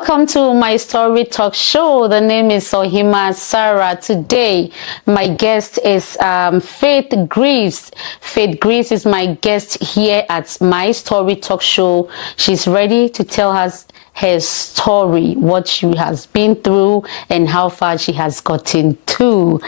Welcome to my story talk show. The name is Sohima Sarah. Today, my guest is Faith Greaves. Faith Greaves is my guest here at my story talk show. She's ready to tell us her story, what she has been through, and how far she has gotten to.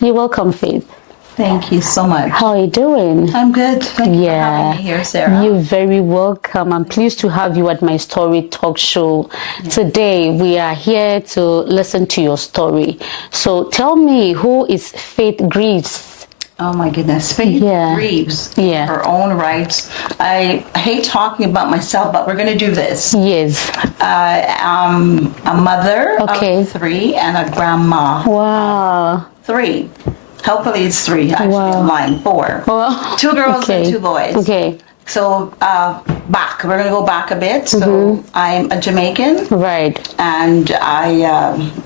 You're welcome, Faith. Thank you so much. How are you doing? I'm good. Thank you for having me here, Sarah. You're very welcome. I'm pleased to have you at my story talk show. Yes. Today, we are here to listen to your story. So tell me, who is Faith Greaves? Oh my goodness, Faith Greaves, her own rights. I hate talking about myself, but we're going to do this. Yes. I'm a mother of 3 and a grandma. Wow. 3. Hopefully it's 3. Actually, I'm lying. 4. Wow. 2 girls and 2 boys. Okay. So back. We're going to go back a bit. So I'm a Jamaican. Right. And I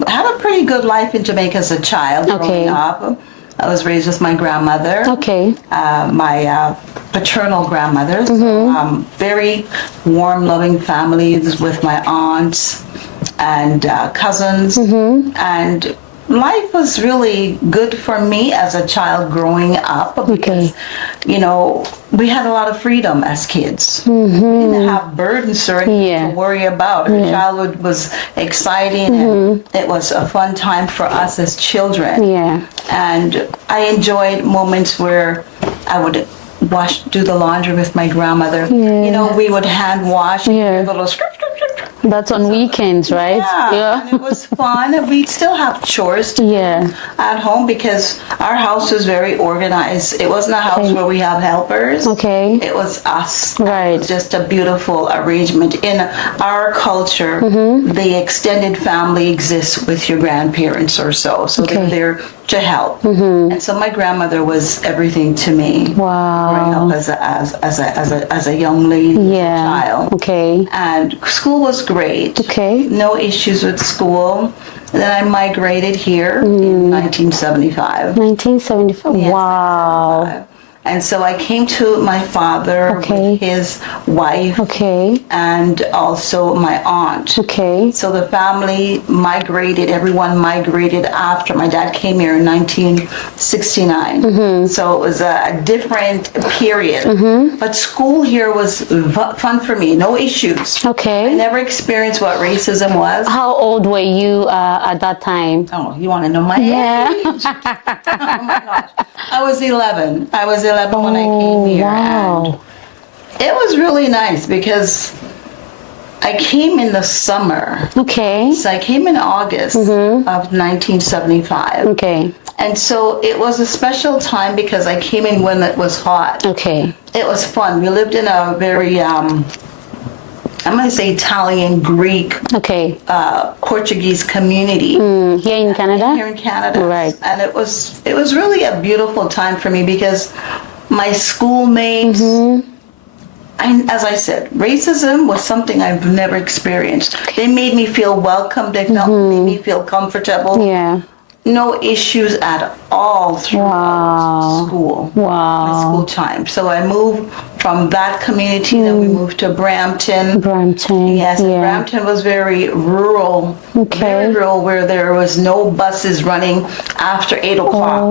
had a pretty good life in Jamaica as a child growing up. I was raised with my grandmother. Okay. My paternal grandmother. So, very warm, loving families with my aunts and cousins. And life was really good for me as a child growing up because, you know, we had a lot of freedom as kids. We didn't have burdens or anything to worry about. Childhood was exciting and it was a fun time for us as children. And I enjoyed moments where I would do the laundry with my grandmother. You know, we would hand wash a little That's on weekends, right? Yeah. And it was fun. We still have chores to do at home because our house was very organized. It wasn't a house where we have helpers. It was us. Right. It was just a beautiful arrangement. In our culture, the extended family exists with your grandparents or so. So they're there to help. And so my grandmother was everything to me. Wow. Growing up as a young lady, as a child. And school was great. No issues with school. And then I migrated here in 1975. 1975. Yes, Wow. 1975. And so I came to my father with his wife and also my aunt. So the family migrated, everyone migrated after. My dad came here in 1969. So it was a different period. But school here was fun for me, no issues. I never experienced what racism was. How old were you at that time? Oh, you want to know my age? Oh my gosh. I was 11. I was 11 when I came here. And it was really nice because I came in the summer. So I came in August of 1975. And so it was a special time because I came in when it was hot. It was fun. We lived in a very I'm going to say Italian, Greek, Portuguese community. Here in Canada? Here in Canada. Right. And it was really a beautiful time for me because my schoolmates, as I said, racism was something I've never experienced. They made me feel welcome. They made me feel comfortable. No issues at all throughout school, my school time. So I moved from that community, then we moved to Brampton. Yes, and Brampton was very rural, very rural, where there was no buses running after 8 o'clock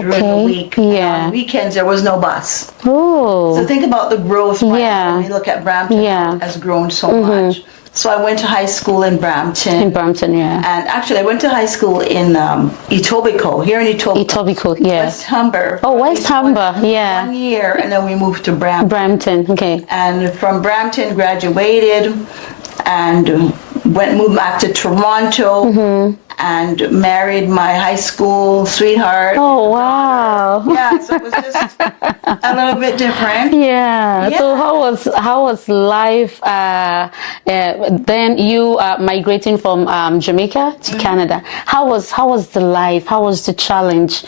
during the week. On weekends, there was no bus. So think about the growth. When you look at Brampton, it has grown so much. So I went to high school in Brampton. And actually, I went to high school in Etobicoke, here in Etobicoke. West Humber. Oh, West Humber, 1 year, and then we moved to Brampton. And from Brampton, graduated and moved back to Toronto and married my high school sweetheart. Oh, wow. So it was just a little bit different. So how was life then you migrating from Jamaica to Canada? How was the life? How was the challenge?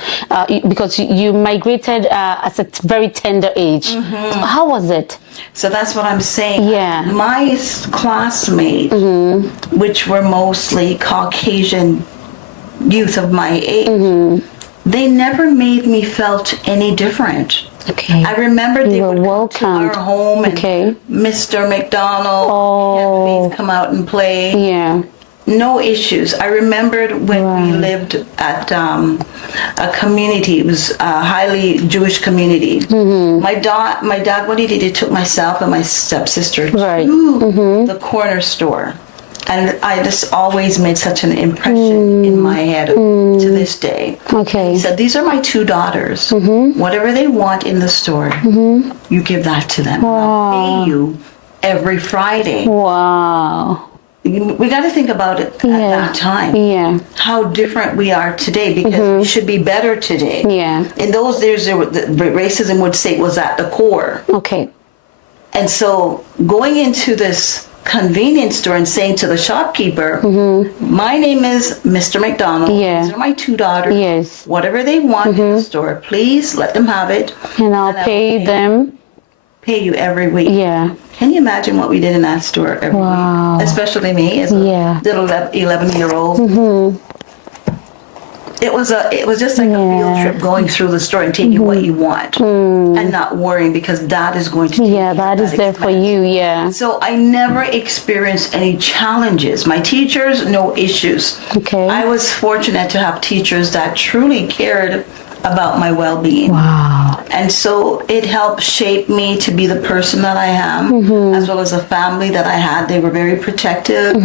Because you migrated at a very tender age. So how was it? So that's what I'm saying. My classmates, which were mostly Caucasian youth of my age, they never made me felt any different. Okay. I remember they You were would come to welcomed. our home and Okay. Mr. McDonald, Oh. come out and play. Yeah. No issues. I remembered when we Right. lived at a community. It was a highly Jewish community. Mm-hmm. My dad, what he did, he took myself and my stepsister Right. to the corner store. And I just always made such an impression in my head to this day. Okay. He said, these are my two daughters. Whatever they want in the store, you give that to them. I'll pay you every Friday. Wow. We got to think about it at that time. Yeah. How different we are today, because we should be better today. Yeah. In those days, racism would say was at the core. Okay. And so going into this convenience store and saying to the shopkeeper, my name is Mr. McDonald. Yeah. These are my two daughters. Yes. Whatever they want in the store, please let them have it. And I'll pay them. Pay you every week. Yeah. Can you imagine what we did in that store every Wow. week? Especially me as a little 11-year-old. It was just like a field trip, going through the store and taking what you want and not worrying, because Dad is going to take care of that is there for you. Yeah. So I never experienced any challenges. My teachers, no issues. Okay. I was fortunate to have teachers that truly cared about my well-being. Wow. And so it helped shape me to be the person that I am, as well as the family that I had. They were very protective,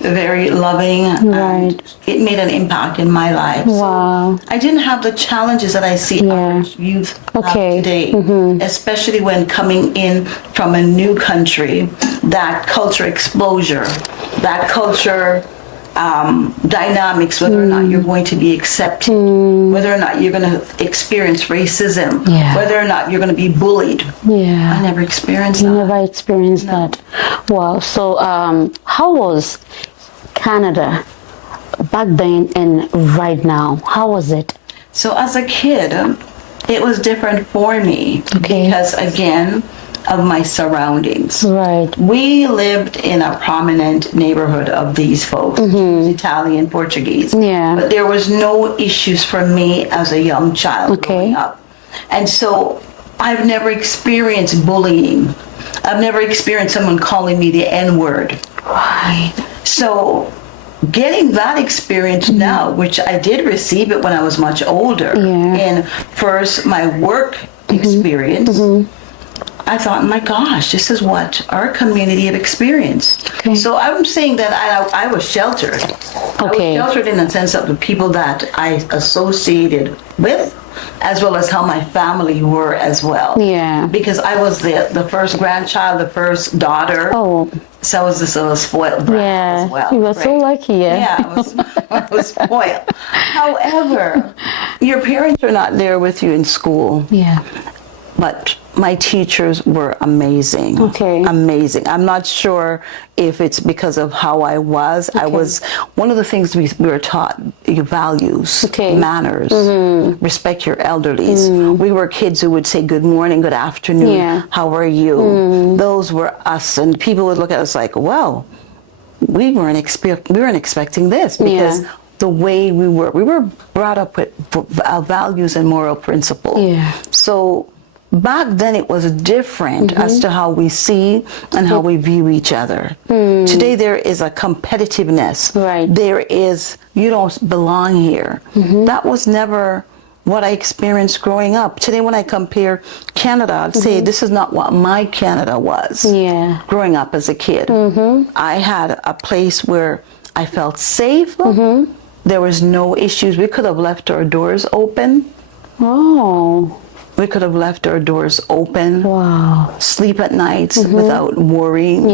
very loving, and it made an impact in my life. Wow. So I didn't have the challenges that I see our youth have today, especially when coming in from a new country. That culture exposure, that culture dynamics, whether or not you're going to be accepted, whether or not you're going to experience racism, whether or not you're going to be bullied. Yeah. I never experienced that. You never experienced that. Wow. So how was Canada back then and right now? How was it? So as a kid, it was different for me because, again, of my surroundings. Right. We lived in a prominent neighborhood of these folks, Italian, Portuguese. Yeah. But there was no issues for me as a young child growing up. And so I've never experienced bullying. I've never experienced someone calling me the N-word. Right. So getting that experience now, which I did receive it when I was much older, in first my work experience, I thought, my gosh, this is what our community have experienced. So I'm saying that I was sheltered. I was sheltered in the sense of the people that I associated with, as well as how my family were as well. Yeah. Because I was the first grandchild, the first daughter. Oh. So I was this little spoiled brat as well. You were so lucky, Yeah, I was spoiled. However, your parents are not there with you in school. Yeah. But my teachers were amazing. Amazing. I'm not sure if it's because of how I was. I was, one of the things we were taught, your values, manners, respect your elderlies. We were kids who would say good morning, good afternoon, how are you? Those were us. And people would look at us like, well, we weren't expecting this, because the way we were brought up with values and moral principles. So back then it was different as to how we see and how we view each other. Today there is a competitiveness. There is, you don't belong here. That was never what I experienced growing up. Today when I compare Canada, I'd say this is not what my Canada was growing up as a kid. I had a place where I felt safe. There was no issues. We could have left our doors open. We could have left our doors open. Sleep at nights without worrying.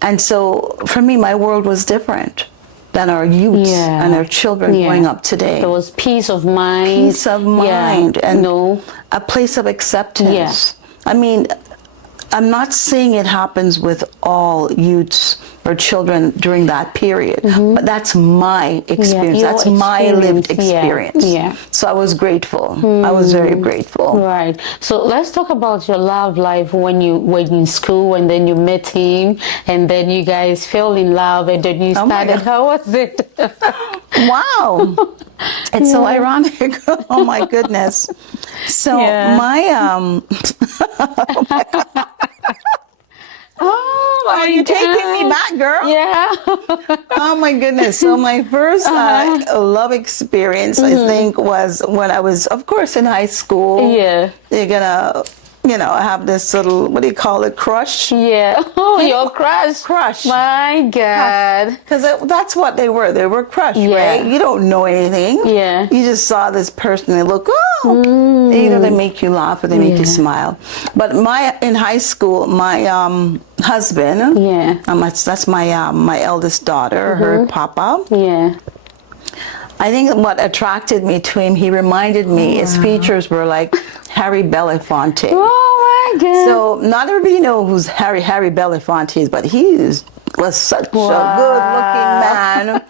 And so for me, my world was different than our youths and our children growing up today. There was peace of mind. Peace of mind and a place of acceptance. I mean, I'm not saying it happens with all youths or children during that period, but that's my experience. That's my lived experience. So I was grateful. I was very grateful. Right. So let's talk about your love life when you were in school, and then you met him, and then you guys fell in love, and then you started. How was it? Wow. It's so ironic. Oh my goodness. So Yeah. my Oh, are you taking me back, girl? Yeah. Oh my goodness. So my first love experience, I think, was when I was, of course, in high school. Yeah. You're gonna, have this little, what do you call it, crush? Yeah. Oh, your crush. Crush. My God. Because that's what they were. They were crush, Yeah. right? You don't know anything. Yeah. You just saw this person and look, either they make you laugh or they make you smile. But in high school, my husband, that's my eldest daughter, her papa. Yeah. I think what attracted me to him, he reminded me, his features were like Harry Belafonte. Oh my God. So not everybody knows who's Harry Belafonte is, but was such a good-looking man,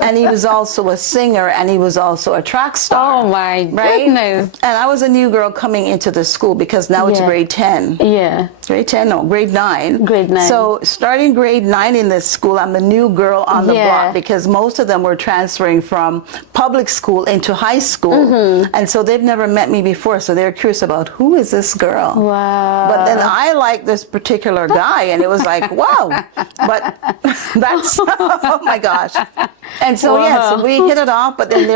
and he was also a singer, and he was also a track star. Oh my goodness. And I was a new girl coming into the school because now it's grade 10. Yeah. Grade 10, no, grade 9. Grade 9. So starting grade 9 in this school, I'm the new girl on the block because most of them were transferring from public school into high school. And so they've never met me before, so they're curious about who is this girl? Wow. But then I liked this particular guy, and it was like, wow. But that's, oh my gosh. And so, so we hit it off, but then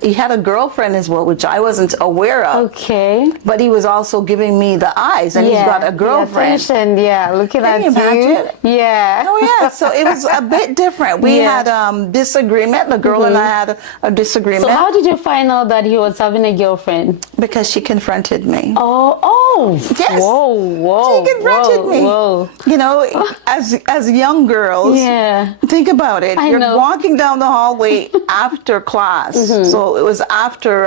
he had a girlfriend as well, which I wasn't aware of. Okay. But he was also giving me the eyes, and he's got a girlfriend. Attention, looking Can at you imagine? you. Yeah. Oh yeah, so it was a bit different. We had disagreement. The girl and I had a disagreement. So how did you find out that he was having a girlfriend? Because she confronted me. Oh. Yes. Whoa. She confronted me. Whoa. As young girls, think about it. You're walking down the hallway after class. So it was after,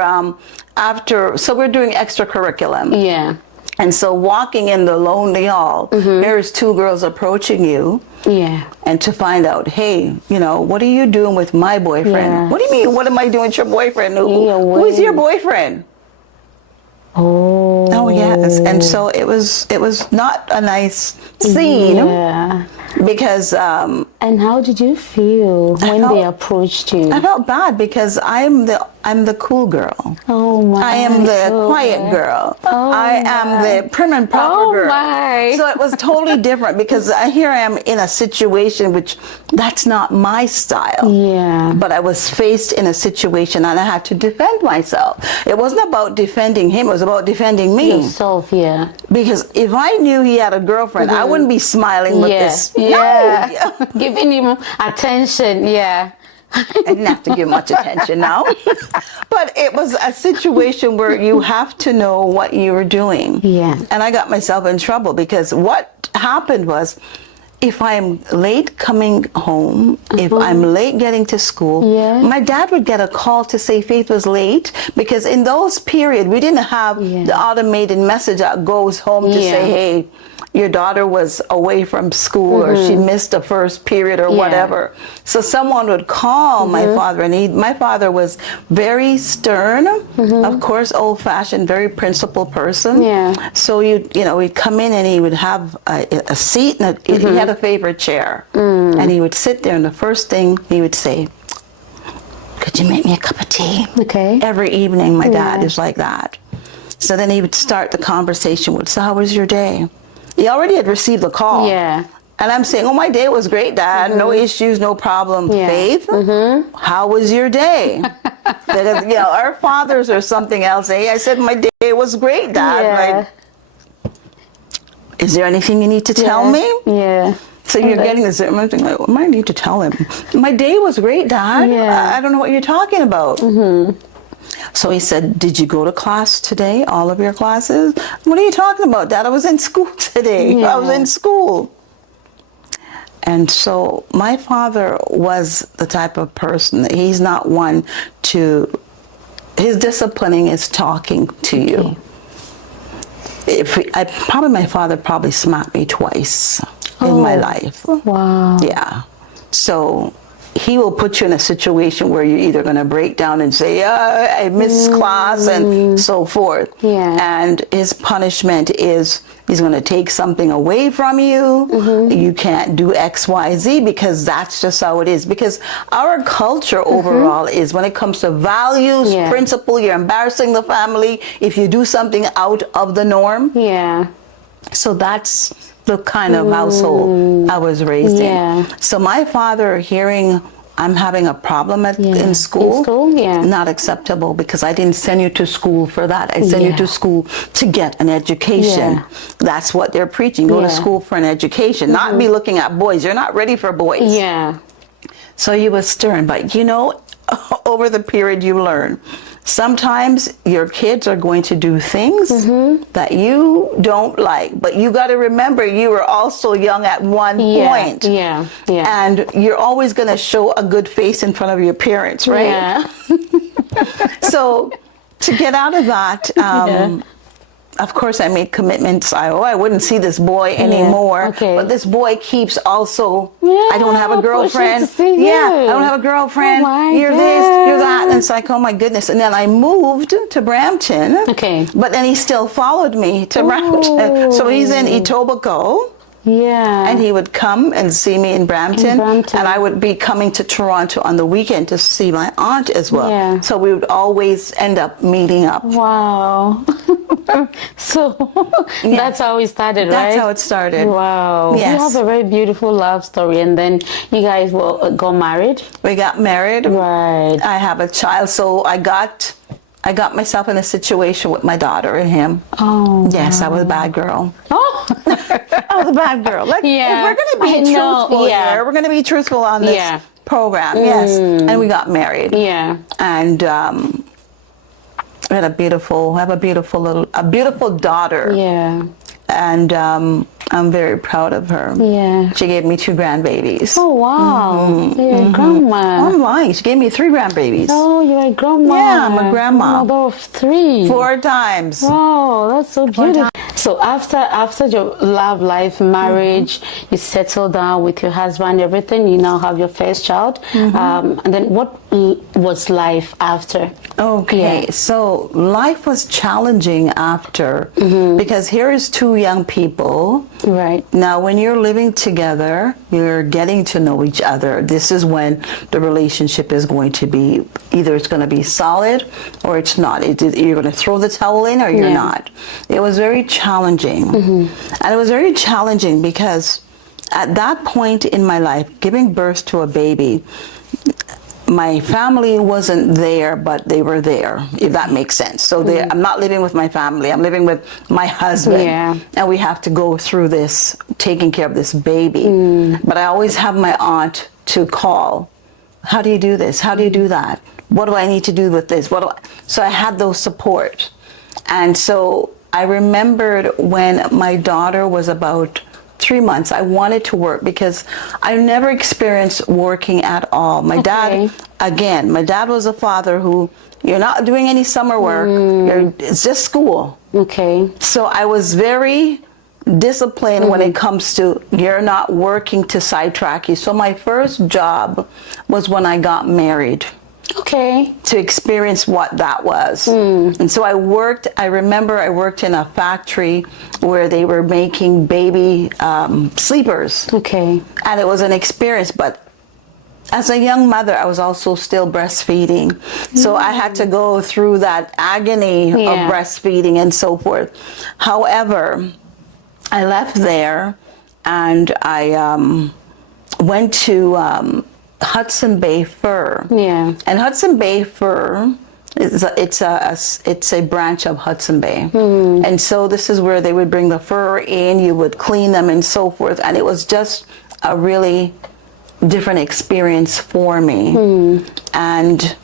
so we're doing extracurriculum. Yeah. And so walking in the lonely hall, there's two girls approaching you. Yeah. And to find out, hey, what are you doing with my boyfriend? Yeah. What do you mean, what am I doing with your boyfriend? Who is your boyfriend? Oh yes. And so it was not a nice scene. Yeah. Because and how did you feel when they approached you? I felt bad because I'm the cool girl. Oh my. I am the quiet girl. I am the prim and proper girl. My. So it was totally different because here I am in a situation which that's not my style. Yeah. But I was faced in a situation and I had to defend myself. It wasn't about defending him, it was about defending me. Yourself, yeah. Because if I knew he had a girlfriend, I wouldn't be smiling with this. Yeah. No. Giving him attention, yeah. I didn't have to give much attention now. But it was a situation where you have to know what you were doing. Yeah. And I got myself in trouble because what happened was, if I'm late coming home, if I'm late getting to school, my dad would get a call to say Faith was late, because in those periods, we didn't have the automated message that goes home to say, hey, your daughter was away from school or she missed the first period or whatever. So someone would call my father, and my father was very stern, of course, old-fashioned, very principled person. Yeah. So he'd come in and he would have a seat, and he had a favorite chair, and he would sit there, and the first thing he would say, could you make me a cup of tea? Okay. Every evening, my dad is like that. So then he would start the conversation with, so how was your day? He already had received the call. Yeah. And I'm saying, oh, my day was great, Dad. No issues, no problem. Faith, how was your day? Because, our fathers are something else. I said, my day was great, Dad. Like, is there anything you need to tell me? Yeah. So you're getting this, I'm thinking, like, what do I need to tell him? My day was great, Dad. Yeah. I don't know what you're talking about. So he said, did you go to class today, all of your classes? What are you talking about, Dad? I was in school today. I was in school. And so my father was the type of person that he's not one to, his disciplining is talking to you. My father probably smacked me twice in my life. Wow. Yeah. So he will put you in a situation where you're either going to break down and say, I missed class and so forth. Yeah. And his punishment is he's going to take something away from you. You can't do X, Y, Z, because that's just how it is. Because our culture overall is, when it comes to values, principle, you're embarrassing the family if you do something out of the norm. Yeah. So that's the kind of household I was raised in. So my father, hearing I'm having a problem in school, not acceptable, because I didn't send you to school for that. I sent you to school to get an education. That's what they're preaching. Go to school for an education, not be looking at boys. You're not ready for boys. Yeah. So he was stern, but you know, over the period you learn. Sometimes your kids are going to do things that you don't like, but you got to remember you were also young at one point. Yeah, yeah. And you're always going to show a good face in front of your parents, right? Yeah. So to get out of that, of course, I made commitments. I wouldn't see this boy anymore. Okay. But this boy keeps also, I don't have a girlfriend. I don't have a girlfriend. You're this, you're that. And it's like, oh my goodness. And then I moved to Brampton. Okay. But then he still followed me to Brampton. So he's in Etobicoke. Yeah. And he would come and see me in Brampton. And I would be coming to Toronto on the weekend to see my aunt as well. Yeah. So we would always end up meeting up. Wow. So that's how it started, right? That's how it started. Wow. Yes. You have a very beautiful love story, and then you guys got married. We got married. Right. I have a child, so I got myself in a situation with my daughter and him. Oh. Yes, I was a bad girl. Oh. I was a bad girl. If we're going to be truthful here, we're going to be truthful on this program. Yes. And we got married. Yeah. And we had a beautiful daughter. Yeah. And I'm very proud of her. Yeah. She gave me 2 grandbabies. Oh, wow. You're a grandma. I'm lying. She gave me 3 grandbabies. Oh, you're a grandma. Yeah, I'm a grandma. Mother of 3. 4 times. Wow, that's so beautiful. So after your love life, marriage, you settle down with your husband, everything, you now have your first child. And then what was life after? Okay, so life was challenging after, because here is 2 young people. Right. Now, when you're living together, you're getting to know each other. This is when the relationship is going to be, either it's going to be solid or it's not. You're going to throw the towel in or you're not. It was very challenging. And it was very challenging because at that point in my life, giving birth to a baby, my family wasn't there, but they were there, if that makes sense. So I'm not living with my family. I'm living with my husband. Yeah. And we have to go through this, taking care of this baby. But I always have my aunt to call. How do you do this? How do you do that? What do I need to do with this? So I had those support. And so I remembered when my daughter was about 3 months, I wanted to work because I never experienced working at all. My dad was a father who, you're not doing any summer work, it's just school. Okay. So I was very disciplined when it comes to, you're not working to sidetrack you. So my first job was when I got married. Okay. To experience what that was. And so I remember I worked in a factory where they were making baby sleepers. Okay. And it was an experience, but as a young mother, I was also still breastfeeding. So I had to go through that agony of breastfeeding and so forth. However, I left there and I went to Hudson Bay Fur. Yeah. And Hudson Bay Fur it's a branch of Hudson Bay. And so this is where they would bring the fur in, you would clean them and so forth, and it was just a really different experience for me. And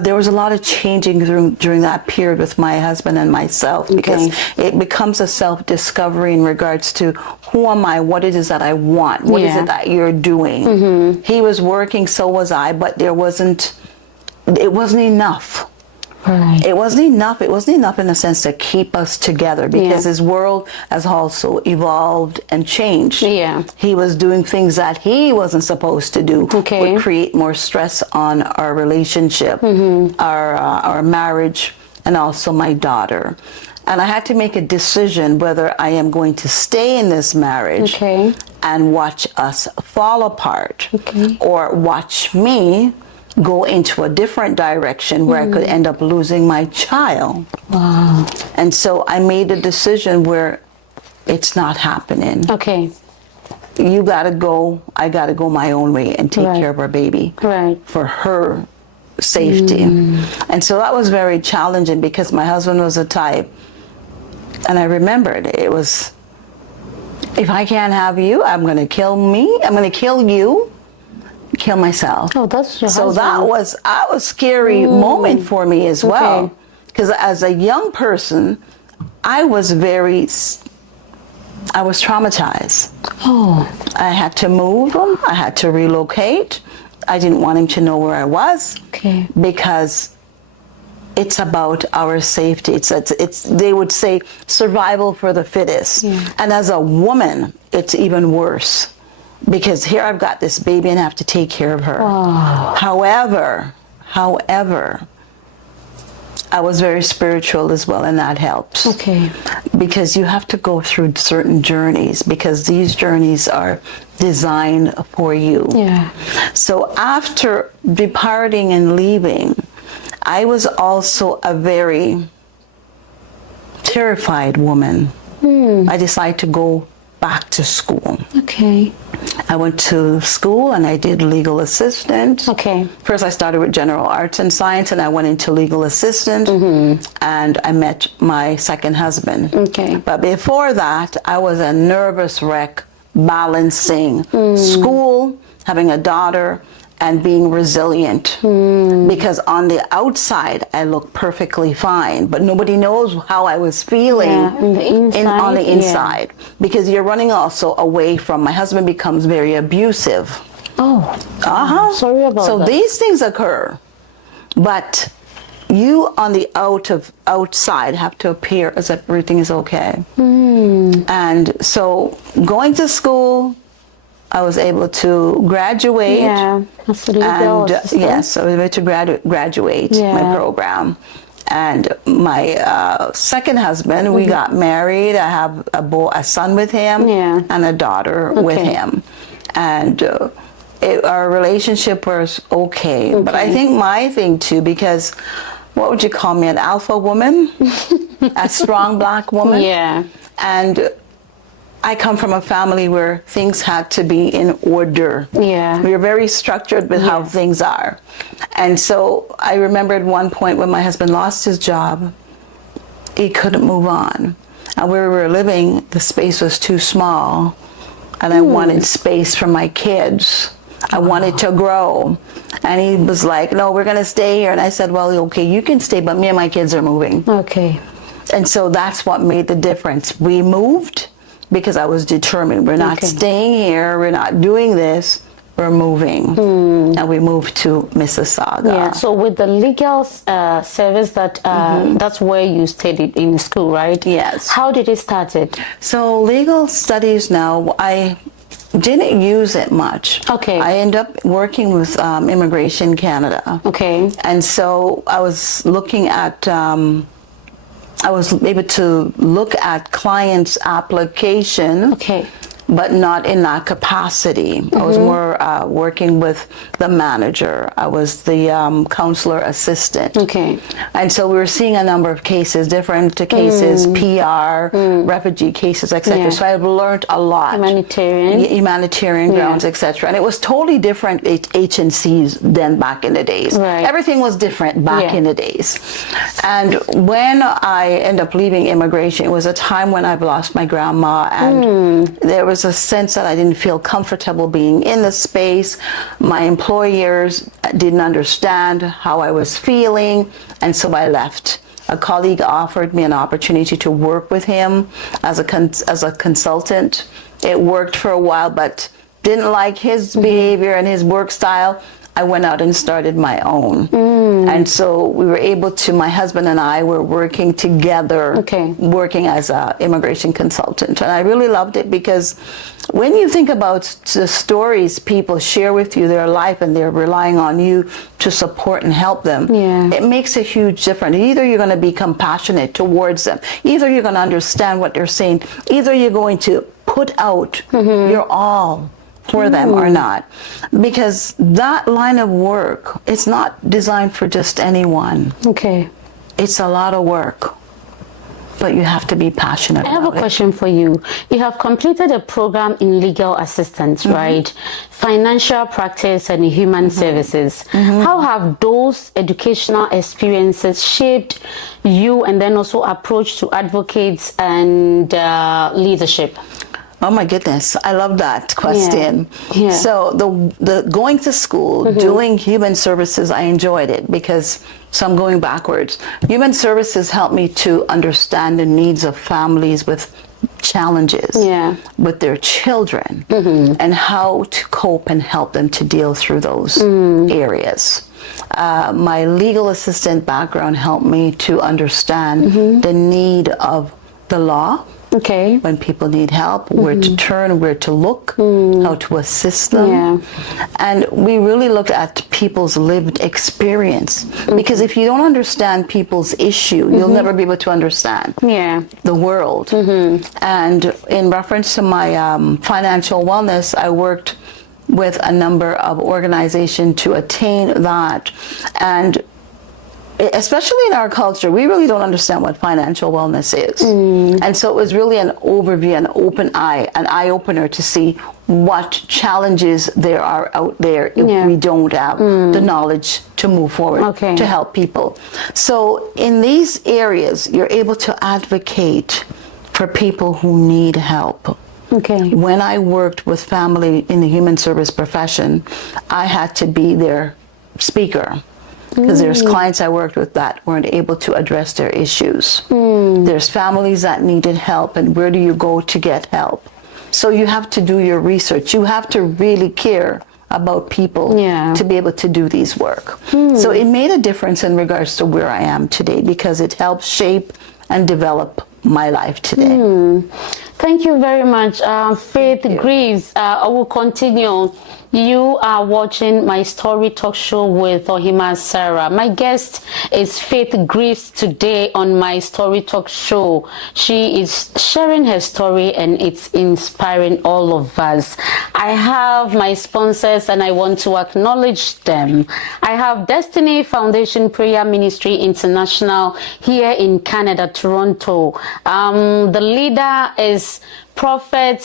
there was a lot of changing during that period with my husband and myself, because it becomes a self-discovery in regards to who am I, what it is that I want, what is it that you're doing. He was working, so was I, but it wasn't enough. Right. It wasn't enough. It wasn't enough in a sense to keep us together because his world has also evolved and changed. Yeah. He was doing things that he wasn't supposed to do. Okay. Would create more stress on our relationship, our marriage, and also my daughter. And I had to make a decision whether I am going to stay in this marriage Okay. and watch us fall apart, Okay. or watch me go into a different direction where I could end up losing my child. Wow. And so I made a decision where it's not happening. Okay. You gotta go, I gotta go my own way and take Right. care of our baby Right. for her safety. And so that was very challenging because my husband was a type, and I remembered it was, if I can't have you, I'm gonna kill me, I'm gonna kill you, kill myself. Oh, that's your So husband. that was a scary moment for me as well. Okay. Because as a young person, I was traumatized. Oh. I had to move him. I had to relocate. I didn't want him to know where I was. Okay. Because it's about our safety. It's they would say survival for the fittest. Yeah. And as a woman, it's even worse. Because here I've got this baby and I have to take care of her. Oh. However, I was very spiritual as well, and that helps. Okay. Because you have to go through certain journeys, because these journeys are designed for you. Yeah. So after departing and leaving, I was also a very terrified woman. I decided to go back to school. Okay. I went to school and I did legal assistant. Okay. First I started with general arts and science, and I went into legal assistant, and I met my second husband. Okay. But before that, I was a nervous wreck balancing school, having a daughter, and being resilient. Because on the outside, I look perfectly fine, but nobody knows how I was feeling On the inside. on the Yeah. inside. Because you're running also away from, my husband becomes very abusive. Oh. Sorry about So that. these things occur, but you on the outside have to appear as if everything is okay. And so going to school, I was able to graduate. Yeah. That's the legal And assistant. yes, I was able to graduate my Yeah. program. And my second husband, we got married. I have a son with him, Yeah. and a daughter with Okay. him. And our relationship was okay. But I think my thing too, because what would you call me, an alpha woman? A strong black woman? Yeah. And I come from a family where things had to be in order. Yeah. We were very structured with how things are. And so I remember at one point when my husband lost his job, he couldn't move on. And where we were living, the space was too small. And I wanted space for my kids. I wanted to grow. And he was like, no, we're going to stay here. And I said, well, okay, you can stay, but me and my kids are moving. Okay. And so that's what made the difference. We moved because I was determined. We're not Okay. staying here. We're not doing this. We're moving. And we moved to Mississauga. Yeah. So with the legal service, that's where you studied in school, right? Yes. How did it start it? So legal studies now, I didn't use it much. Okay. I ended up working with Immigration Canada. Okay. And so I was looking at, I was able to look at clients' application. Okay. But not in that capacity. I was more working with the manager. I was the counselor assistant. Okay. And so we were seeing a number of cases, different cases, PR, refugee cases, etc. Yeah. So I've learned a lot. Humanitarian grounds, etc. And it was totally different agencies than back in the days. Right. Everything was different back Yeah. in the days. And when I ended up leaving immigration, it was a time when I've lost my grandma, and there was a sense that I didn't feel comfortable being in the space. My employers didn't understand how I was feeling, and so I left. A colleague offered me an opportunity to work with him as a consultant. It worked for a while, but didn't like his behavior and his work style. I went out and started my own. And so we were able to, my husband and I were working together, working as an immigration consultant. And I really loved it because when you think about the stories people share with you, their life, and they're relying on you to support and help them, it makes a huge difference. Either you're going to be compassionate towards them, either you're going to understand what they're saying, either you're going to put out your all for them or not, because that line of work is not designed for just anyone. It's a lot of work, but you have to be passionate. I have a question for you. You have completed a program in legal assistance, right? Financial practice and human services. How have those educational experiences shaped you and then also approach to advocates and leadership? Oh my goodness, I love that question. So the going to school, doing human services, I enjoyed it because, so I'm going backwards. Human services helped me to understand the needs of families with challenges with their children and how to cope and help them to deal through those areas. My legal assistant background helped me to understand the need of the law. When people need help, where to turn, where to look, how to assist them. And we really looked at people's lived experience. Because if you don't understand people's issue, you'll never be able to understand the world. And in reference to my financial wellness, I worked with a number of organizations to attain that. And especially in our culture, we really don't understand what financial wellness is. And so it was really an overview, an open eye, an eye-opener to see what challenges there are out there if we don't have the knowledge to move forward, to help people. So in these areas, you're able to advocate for people who need help. When I worked with family in the human service profession, I had to be their speaker. Because there's clients I worked with that weren't able to address their issues. There's families that needed help, and where do you go to get help? So you have to do your research. You have to really care about people to be able to do these work. So it made a difference in regards to where I am today, because it helped shape and develop my life today. Thank you very much, Faith Greaves. I will continue. You are watching My Story Talk Show with Ohima Sarah. My guest is Faith Greaves today on My Story Talk Show. She is sharing her story and it's inspiring all of us. I have my sponsors and I want to acknowledge them. I have Destiny Foundation Prayer Ministry International here in Canada, Toronto. The leader is Prophet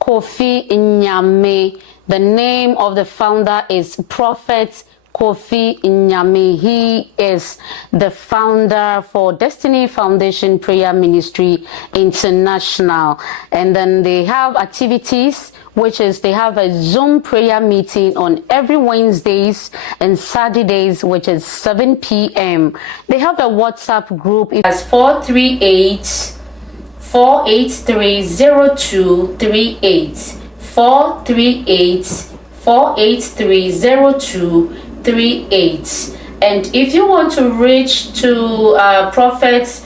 Kofi Nyame. The name of the founder is Prophet Kofi Nyame. He is the founder for Destiny Foundation Prayer Ministry International. And then they have activities, which is they have a Zoom prayer meeting on every Wednesdays and Saturdays, which is 7 p.m. They have a WhatsApp group. It's 438-483-0238. 438-483-0238. And if you want to reach to Prophet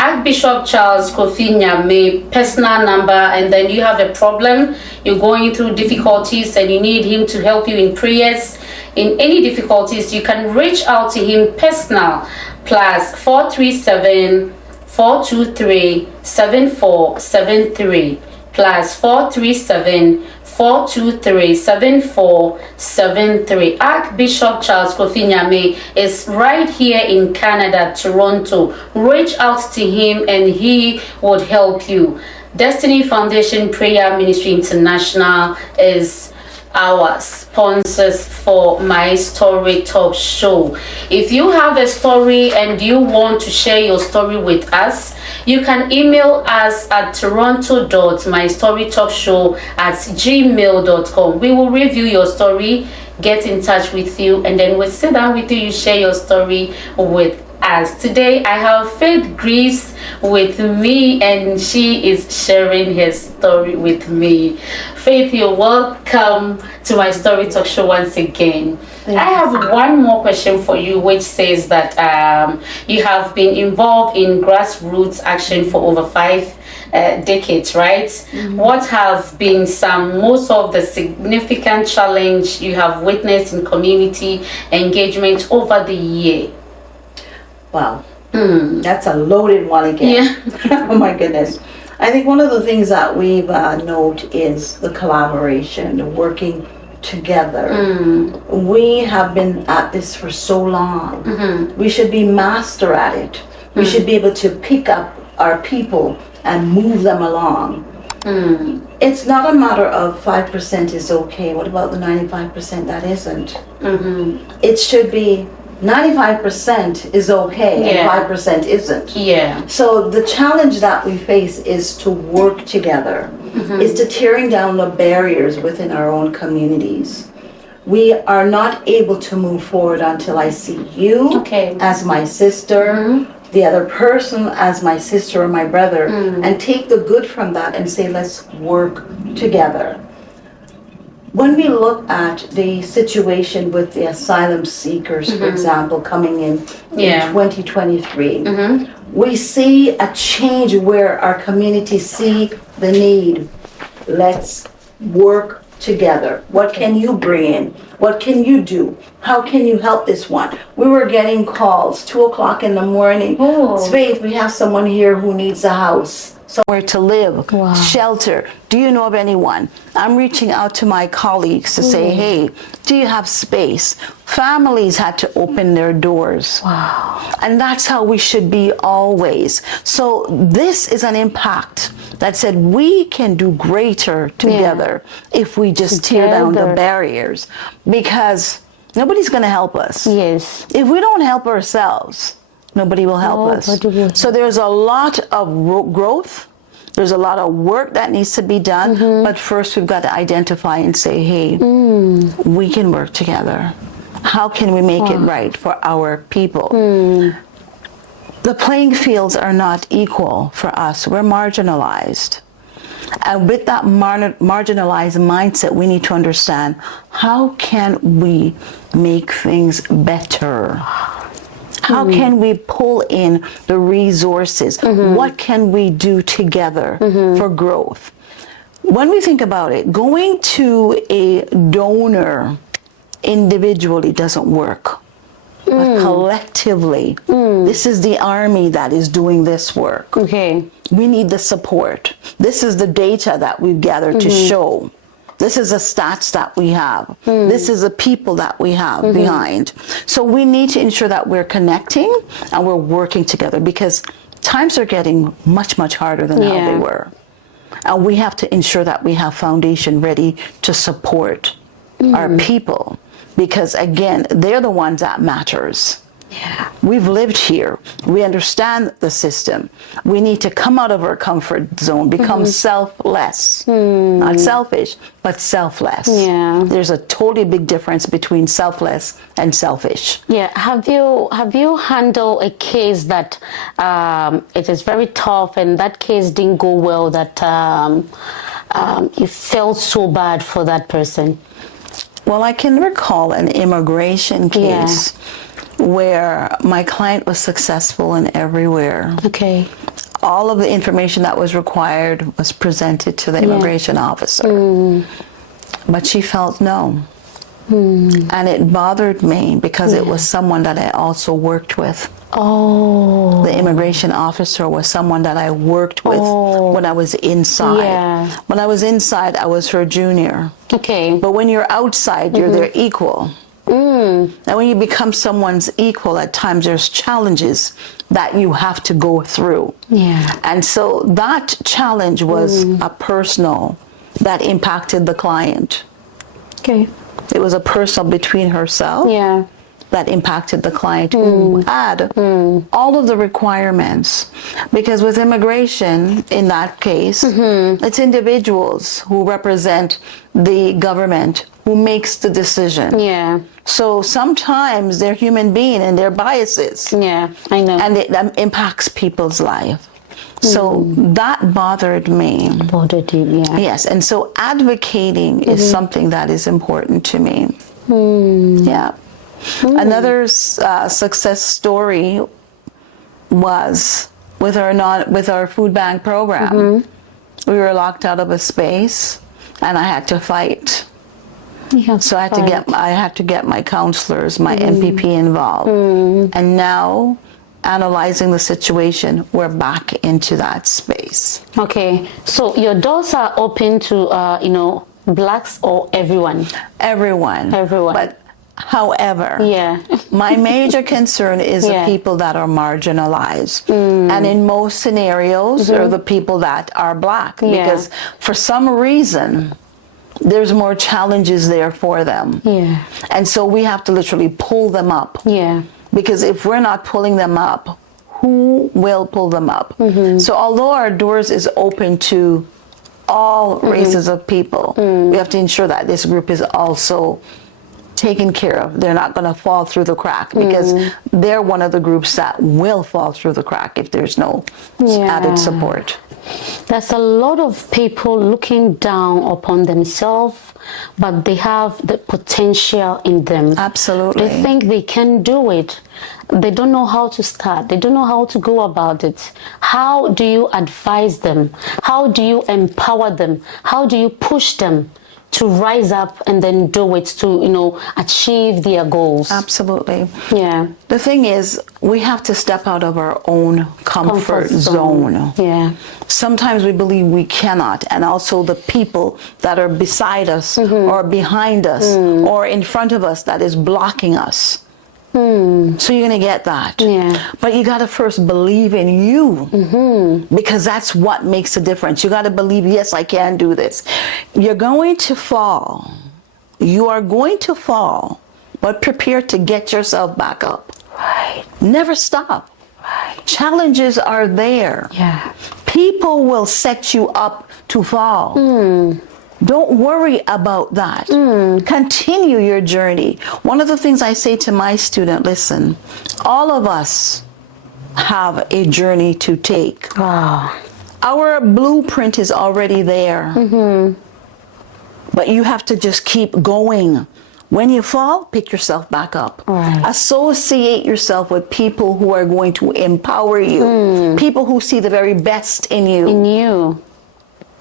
Archbishop Charles Kofi Nyame personal number, and then you have a problem, you're going through difficulties and you need him to help you in prayers, in any difficulties, you can reach out to him personal, plus 437-423-7473, plus 437-423-7473. Archbishop Charles Kofi Nyame is right here in Canada, Toronto. Reach out to him and he would help you. Destiny Foundation Prayer Ministry International is our sponsors for My Story Talk Show. If you have a story and you want to share your story with us, you can email us at toronto.mystorytalkshow@gmail.com. We will review your story, get in touch with you, and then we'll sit down with you, you share your story with us. Today I have Faith Greaves with me, and she is sharing her story with me. Faith, you're welcome to my Story Talk Show once again. I have one more question for you, which says that you have been involved in grassroots action for over 5 decades, right? What have been most of the significant challenge you have witnessed in community engagement over the year? Wow, that's a loaded one again. Yeah. Oh my goodness. I think one of the things that we've noted is the collaboration, the working together. We have been at this for so long. We should be master at it. We should be able to pick up our people and move them along. It's not a matter of 5% is okay. What about the 95% that isn't? It should be 95% is okay and 5% isn't. Yeah. So the challenge that we face is to work together, is to tearing down the barriers within our own communities. We are not able to move forward until I see you as my sister, the other person as my sister or my brother, and take the good from that and say, let's work together. When we look at the situation with the asylum seekers, for example, coming in 2023, we see a change where our communities see the need. Let's work together. What can you bring in? What can you do? How can you help this one? We were getting calls 2:00 in the morning. Faith, we have someone here who needs a house, somewhere to live, shelter. Do you know of anyone? I'm reaching out to my colleagues to say, hey, do you have space? Families had to open their doors. And that's how we should be always. So this is an impact that said we can do greater together if we just tear down the barriers, because nobody's going to help us. Yes. If we don't help ourselves, nobody will help us. So there's a lot of growth. There's a lot of work that needs to be done. But first we've got to identify and say, hey, we can work together. How can we make it right for our people? The playing fields are not equal for us. We're marginalized. And with that marginalized mindset, we need to understand, how can we make things better? How can we pull in the resources? What can we do together for growth? When we think about it, going to a donor individually doesn't work. But collectively, this is the army that is doing this work. We need the support. This is the data that we've gathered to show. This is the stats that we have. This is the people that we have behind. So we need to ensure that we're connecting and we're working together, because times are getting much, much harder than how they were. And we have to ensure that we have foundation ready to support our people, because again, they're the ones that matters. We've lived here. We understand the system. We need to come out of our comfort zone, become selfless. Not selfish, but selfless. There's a totally big difference between selfless and selfish. Have you handled a case that it is very tough, and that case didn't go well, that you felt so bad for that person? Well, I can recall an immigration case where my client was successful in everywhere. All of the information that was required was presented to the immigration officer. But she felt no. And it bothered me, because it was someone that I also worked with. The immigration officer was someone that I worked with when I was inside. When I was inside, I was her junior. But when you're outside, you're their equal. And when you become someone's equal, at times there's challenges that you have to go through. And so that challenge was a personal that impacted the client. It was a personal between herself that impacted the client who had all of the requirements. Because with immigration, in that case, it's individuals who represent the government who makes the decision. Yeah. So sometimes they're human being and they're biases. Yeah, I know. And that impacts people's life. So that bothered me. Bothered you, yeah. Yes, and so advocating is something that is important to me. Yeah. Another success story was with our food bank program. We were locked out of a space, and I had to fight. So I had to get my counselors, my MPP involved, and now, analyzing the situation, we're back into that space. Okay, so your doors are open to blacks or everyone? Everyone. But however, my major concern is the people that are marginalized. And in most scenarios, are the people that are black. Because for some reason, there's more challenges there for them. Yeah. And so we have to literally pull them up. Yeah. Because if we're not pulling them up, who will pull them up? So although our doors is open to all races of people, we have to ensure that this group is also taken care of. They're not going to fall through the crack, because they're one of the groups that will fall through the crack if there's no added support. There's a lot of people looking down upon themselves, but they have the potential in them. Absolutely. They think they can do it. They don't know how to start. They don't know how to go about it. How do you advise them? How do you empower them? How do you push them to rise up and then do it to, achieve their goals? Absolutely. Yeah. The thing is, we have to step out of our own comfort zone. Yeah. Sometimes we believe we cannot, and also the people that are beside us or behind us or in front of us that is blocking us. So you're going to get that. Yeah. But you got to first believe in you, because that's what makes a difference. You got to believe, yes, I can do this. You're going to fall. You are going to fall, but prepare to get yourself back up. Right. Never stop. Right. Challenges are there. Yeah. People will set you up to fall. Don't worry about that. Continue your journey. One of the things I say to my student, listen, all of us have a journey to take. Wow. Our blueprint is already there. But you have to just keep going. When you fall, pick yourself back up. Right. Associate yourself with people who are going to empower you. People who see the very best in you. In you.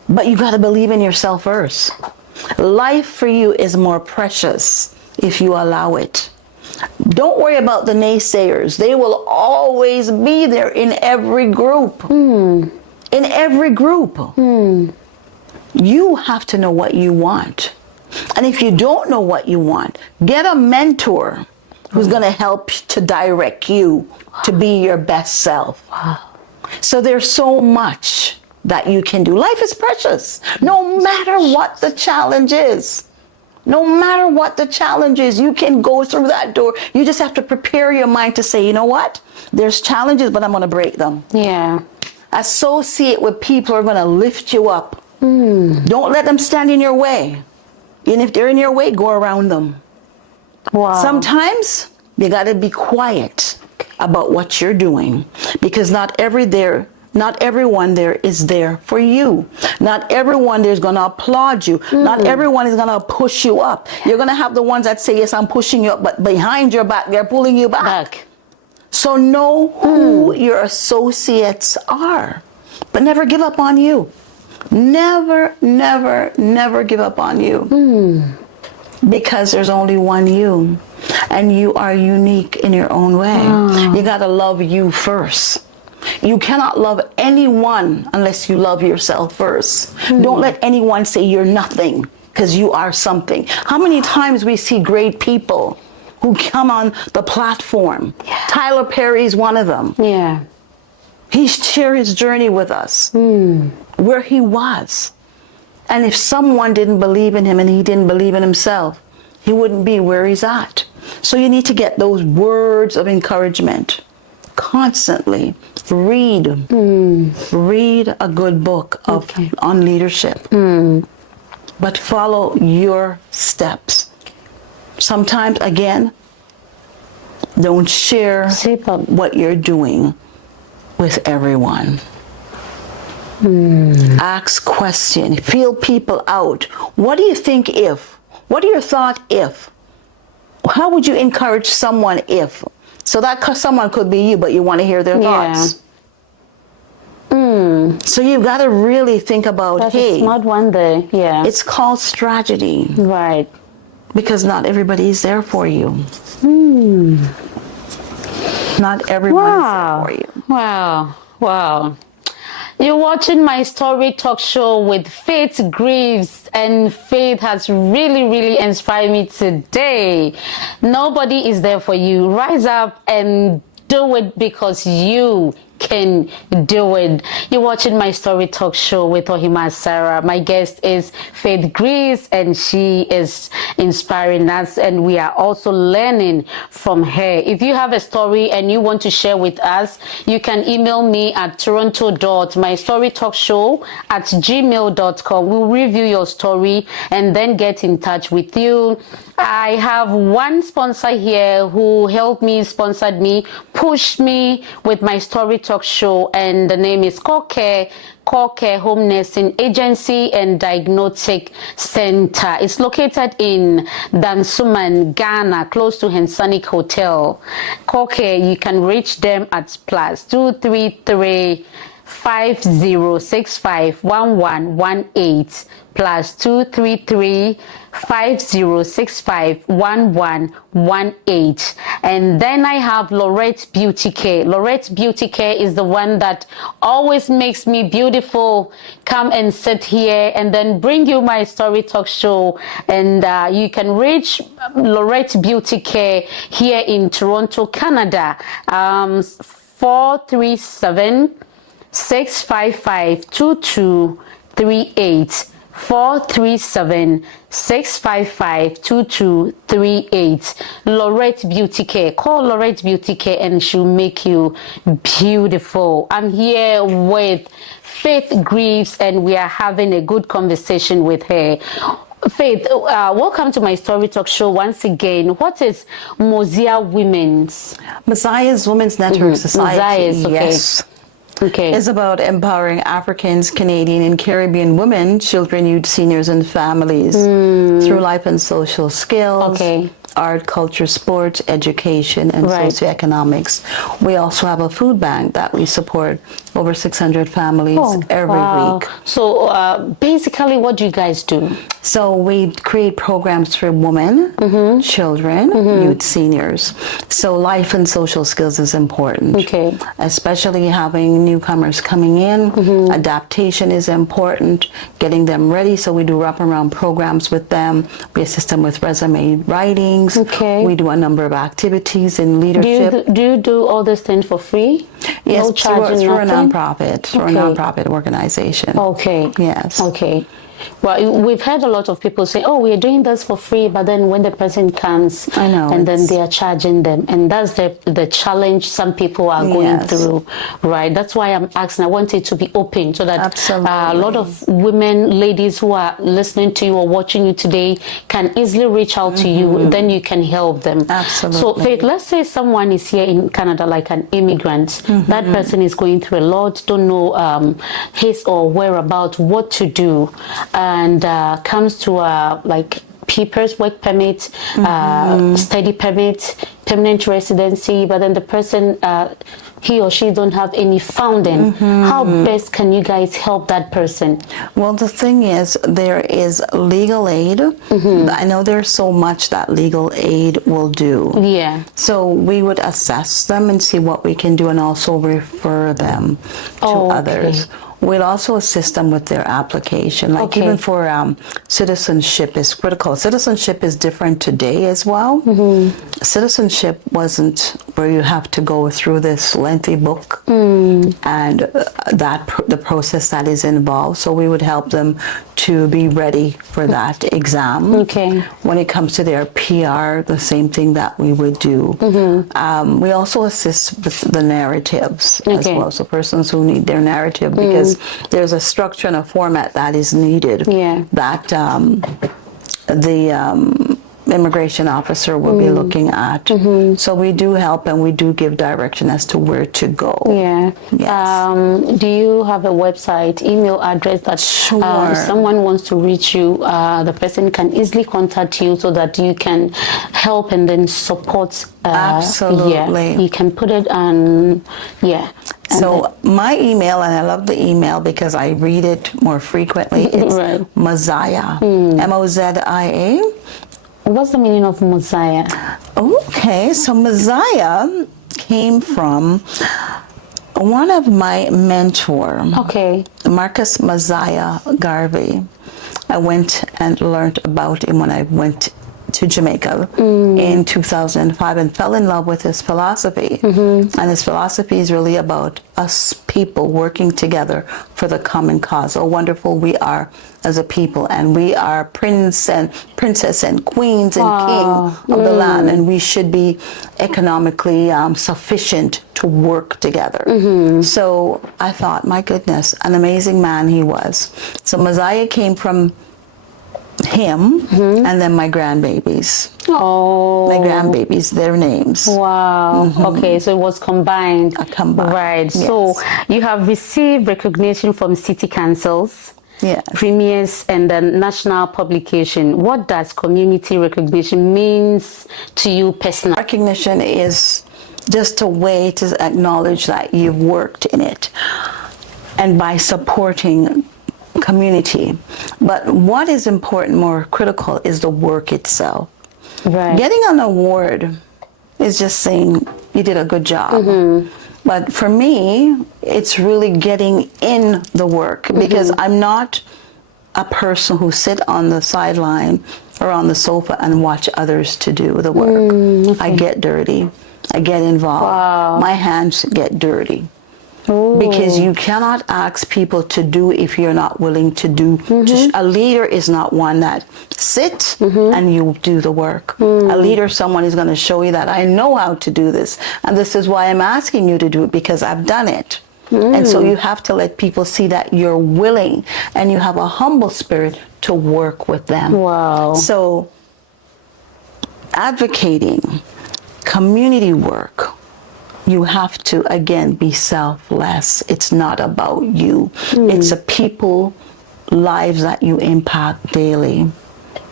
But you got to believe in yourself first. Life for you is more precious if you allow it. Don't worry about the naysayers. They will always be there in every group. In every group. You have to know what you want. And if you don't know what you want, get a mentor who's going to help to direct you to be your best self. Wow. So there's so much that you can do. Life is precious, no matter what the challenge is. No matter what the challenge is, you can go through that door. You just have to prepare your mind to say, you know what? There's challenges, but I'm going to break them. Yeah. Associate with people who are going to lift you up. Don't let them stand in your way. And if they're in your way, go around them. Wow. Sometimes you got to be quiet about what you're doing, because not everyone there is there for you. Not everyone there is going to applaud you. Not everyone is going to push you up. You're going to have the ones that say, yes, I'm pushing you up, but behind your back, they're pulling you back. So know who your associates are, but never give up on you. Never, never, never give up on you. Because there's only one you, and you are unique in your own way. You got to love you first. You cannot love anyone unless you love yourself first. Don't let anyone say you're nothing, because you are something. How many times we see great people who come on the platform? Tyler Perry's one of them. Yeah. He shared his journey with us, where he was. And if someone didn't believe in him and he didn't believe in himself, he wouldn't be where he's at. So you need to get those words of encouragement constantly. Read a good book on leadership, but follow your steps. Sometimes, again, don't share what you're doing with everyone. Ask questions. Feel people out. What do you think if? What are your thoughts if? How would you encourage someone if? So that someone could be you, but you want to hear their thoughts. So you've got to really think about, That's hey, a smart one there. Yeah. It's called strategy. Right. Because not everybody is there for you. Not everyone is there for you. Wow. Wow. You're watching my story talk show with Faith Greaves, and Faith has really, really inspired me today. Nobody is there for you. Rise up and do it because you can do it. You're watching my story talk show with Ohima Sarah. My guest is Faith Greaves, and she is inspiring us, and we are also learning from her. If you have a story and you want to share with us, you can email me at toronto.mystorytalkshow@gmail.com. We'll review your story and then get in touch with you. I have one sponsor here who helped me, sponsored me, pushed me with my story talk show, and the name is Core Home Nursing Agency and Diagnostic Center. It's located in Dansuman, Ghana, close to Hensonic Hotel. Core, you can reach them at +233 5065 1118 +233 5065 1118. And then I have Lorette Beauty Care. Lorette Beauty Care is the one that always makes me beautiful. Come and sit here and then bring you my story talk show. And you can reach Lorette Beauty Care here in Toronto, Canada. 437 655 2238. 437 655 2238. Lorette Beauty Care. Call Lorette Beauty Care and she'll make you beautiful. I'm here with Faith Greaves and we are having a good conversation with her. Faith, welcome to my story talk show once again. What is Mosiah Women's? Mosiah's Women's Network Society. Mosiah's, okay. Yes. Okay. It's about empowering Africans, Canadian, and Caribbean women, children, youth, seniors, and families through life and social skills, art, culture, sports, education, and socioeconomics. We also have a food bank that we support over 600 families every week. So basically, what do you guys do? So we create programs for women, children, youth, seniors. So life and social skills is important. Okay. Especially having newcomers coming in. Adaptation is important, getting them ready. So we do wraparound programs with them. We assist them with resume writing. Okay. We do a number of activities in leadership. Do you do all this thing for free? Yes, no charging, we're a nothing? nonprofit. We're a nonprofit organization. Okay. Yes. Okay. Well, we've heard a lot of people say, oh, we're doing this for free, but then when the person comes, and then they are charging them. And that's the challenge some people are going through, right? That's why I'm asking. I want it to be open so that a lot of women, ladies who are listening to you or watching you today can easily reach out to you. Then you can help them. Absolutely. So, Faith, let's say someone is here in Canada like an immigrant. That person is going through a lot, don't know his or whereabouts, what to do. And comes to like papers, work permit, study permit, permanent residency, but then the person, he or she don't have any funding. How best can you guys help that person? Well, the thing is, there is legal aid. I know there's so much that legal aid will do. Yeah. So we would assess them and see what we can do and also refer them to others. We'll also assist them with their application. Like even for citizenship is critical. Citizenship is different today as well. Citizenship wasn't where you have to go through this lengthy book and the process that is involved. So we would help them to be ready for that exam. Okay. When it comes to their PR, the same thing that we would do. We also assist with the narratives as well. So persons who need their narrative, because there's a structure and a format that is needed that the immigration officer will be looking at. So we do help and we do give direction as to where to go. Yeah. Yes. Do you have a website, email address that if someone wants to reach you, the person can easily contact you so that you can help and then support? Absolutely. Yeah, you can put it on, So my email, and I love the email because I read it more frequently, it's Mosiah, Mozia. What's the meaning of Mosiah? Okay, so Mosiah came from one of my mentor, Marcus Mosiah Garvey. I went and learned about him when I went to Jamaica in 2005 and fell in love with his philosophy. And his philosophy is really about us people working together for the common cause. So wonderful we are as a people, and we are princess and queens and king of the land, and we should be economically sufficient to work together. So I thought, my goodness, an amazing man he was. So Mosiah came from him, and then my grandbabies. My grandbabies, their names. Wow. Okay, so it was combined. Right. Yes. So you have received recognition from city councils, premiers, and the national publication. What does community recognition means to you personally? Recognition is just a way to acknowledge that you've worked in it, and by supporting community. But what is important, more critical, is the work itself. Getting an award is just saying you did a good job. But for me, it's really getting in the work, because I'm not a person who sit on the sideline or on the sofa and watch others to do the work. I get dirty. I get involved. My hands get dirty. Because you cannot ask people to do if you're not willing to do. A leader is not one that sits and you do the work. A leader is someone who's going to show you that I know how to do this, and this is why I'm asking you to do it, because I've done it. And so you have to let people see that you're willing and you have a humble spirit to work with them. So advocating, community work, you have to, again, be selfless. It's not about you. It's a people lives that you impact daily.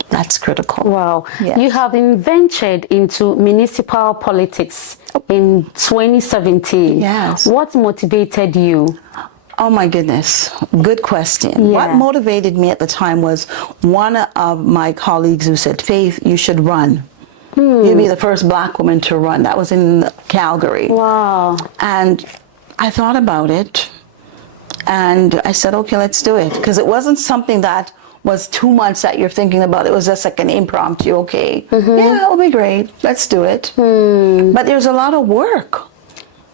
That's critical. You have ventured into municipal politics in 2017. What motivated you? Oh my goodness, good question. What motivated me at the time was one of my colleagues who said, Faith, you should run. You'd be the first Black woman to run. That was in Calgary. And I thought about it, and I said, okay, let's do it. Because it wasn't something that was 2 months that you're thinking about. It was just like an impromptu, okay, yeah, it'll be great. Let's do it. But there's a lot of work.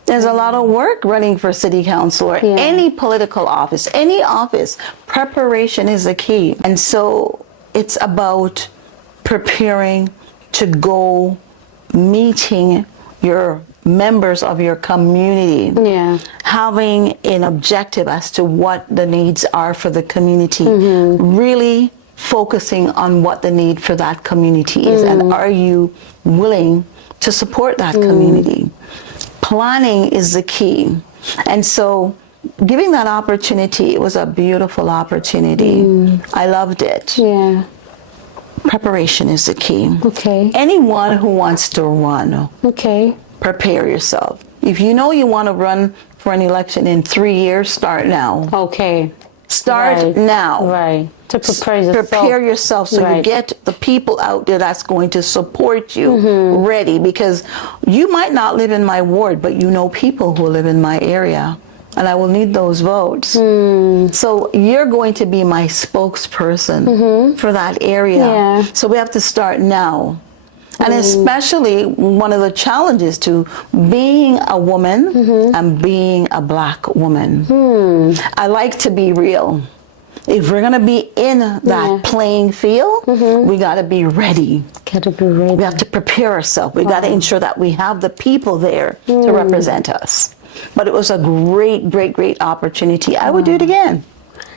There's a lot of work running for city council or any political office, any office. Preparation is the key. And so it's about preparing to go, meeting your members of your community, having an objective as to what the needs are for the community, really focusing on what the need for that community is, and are you willing to support that community. Planning is the key. And so giving that opportunity, it was a beautiful opportunity. I loved it. Preparation is the key. Anyone who wants to run, prepare yourself. If you know you want to run for an election in 3 years, start now. Start now. To prepare yourself. Prepare yourself so you get the people out there that's going to support you ready, because you might not live in my ward, but you know people who live in my area. and I will need those votes. So you're going to be my spokesperson for that area. Yeah. So we have to start now. And especially one of the challenges to being a woman and being a black woman. I like to be real. If we're going to be in that playing field, we got to be ready. Gotta be ready. We have to prepare ourselves. We got to ensure that we have the people there to represent us. But it was a great, great, great opportunity. I would do it again.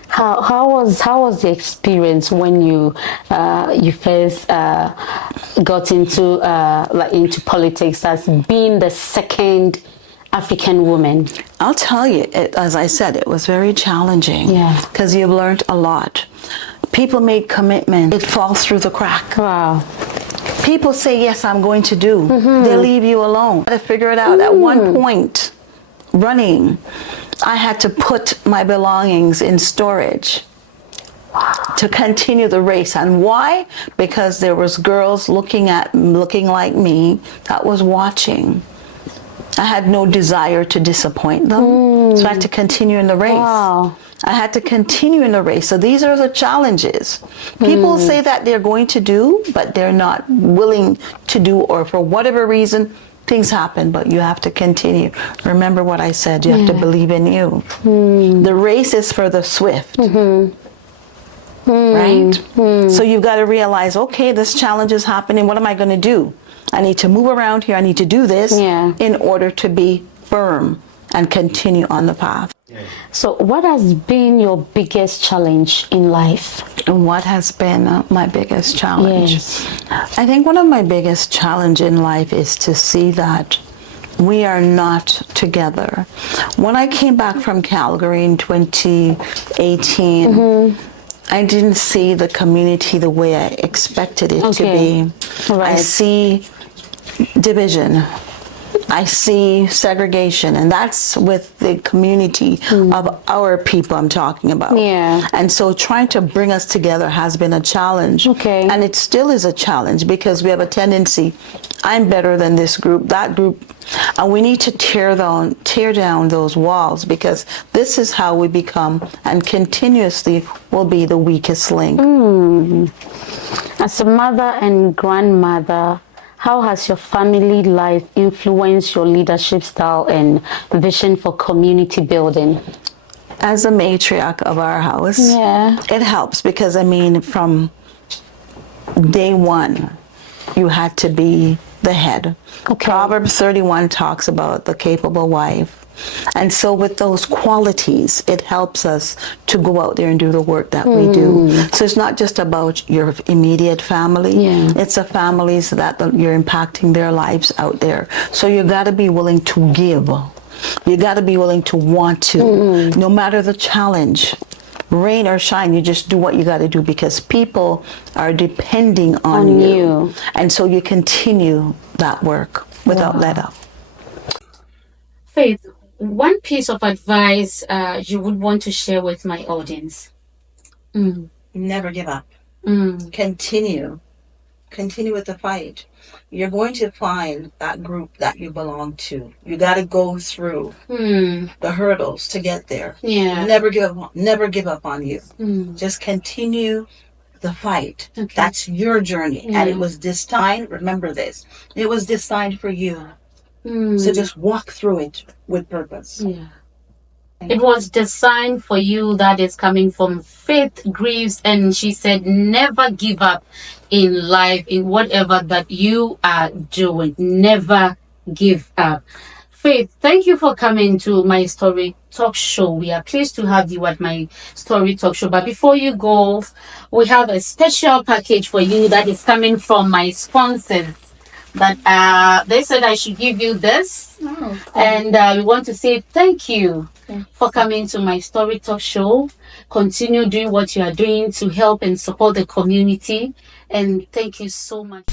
How was the experience when you first got into politics as being the second African woman? I'll tell you, as I said, it was very challenging. Yeah. Because you've learned a lot. People make commitment. It falls through the crack. Wow. People say, yes, I'm going to do. They leave you alone. I had to figure it out. At one point, running, I had to put my belongings in storage to continue the race. And why? Because there was girls looking like me that was watching. I had no desire to disappoint them. So I had to continue in the race. Wow. I had to continue in the race. So these are the challenges. People say that they're going to do, but they're not willing to do, or for whatever reason, things happen, but you have to continue. Remember what I said, you have to believe in you. The race is for the swift. Right? So you've got to realize, okay, this challenge is happening. What am I going to do? I need to move around here. I need to do this in order to be firm and continue on the path. So what has been your biggest challenge in life? And what has been my biggest challenge? Yes. I think one of my biggest challenge in life is to see that we are not together. When I came back from Calgary in 2018, I didn't see the community the way I expected it to be. Right. I see division. I see segregation, and that's with the community of our people I'm talking about. Yeah. And so trying to bring us together has been a challenge. Okay. And it still is a challenge because we have a tendency, I'm better than this group, that group, and we need to tear down those walls, because this is how we become and continuously will be the weakest link. As a mother and grandmother, how has your family life influenced your leadership style and vision for community building? As a matriarch of our house, it helps because, I mean, from day one, you had to be the head. Okay. Proverbs 31 talks about the capable wife. And so with those qualities, it helps us to go out there and do the work that we do. So it's not just about your immediate family. It's the families that you're impacting their lives out there. So you got to be willing to give. You got to be willing to want to, no matter the challenge. Rain or shine, you just do what you got to do, because people are depending on you. And so you continue that work without let up. Faith, one piece of advice you would want to share with my audience? Never give up. Continue with the fight. You're going to find that group that you belong to. You got to go through the hurdles to get there. Never give up on you. Just continue the fight. That's your journey. And it was designed, remember this, it was designed for you. So just walk through it with purpose. It was designed for you. That is coming from Faith Greaves, and she said, never give up in life, in whatever that you are doing. Never give up. Faith, thank you for coming to my story talk show. We are pleased to have you at my story talk show. But before you go, we have a special package for you that is coming from my sponsors. That they said I should give you this, and we want to say thank you for coming to my story talk show. Continue doing what you are doing to help and support the community, and thank you so much.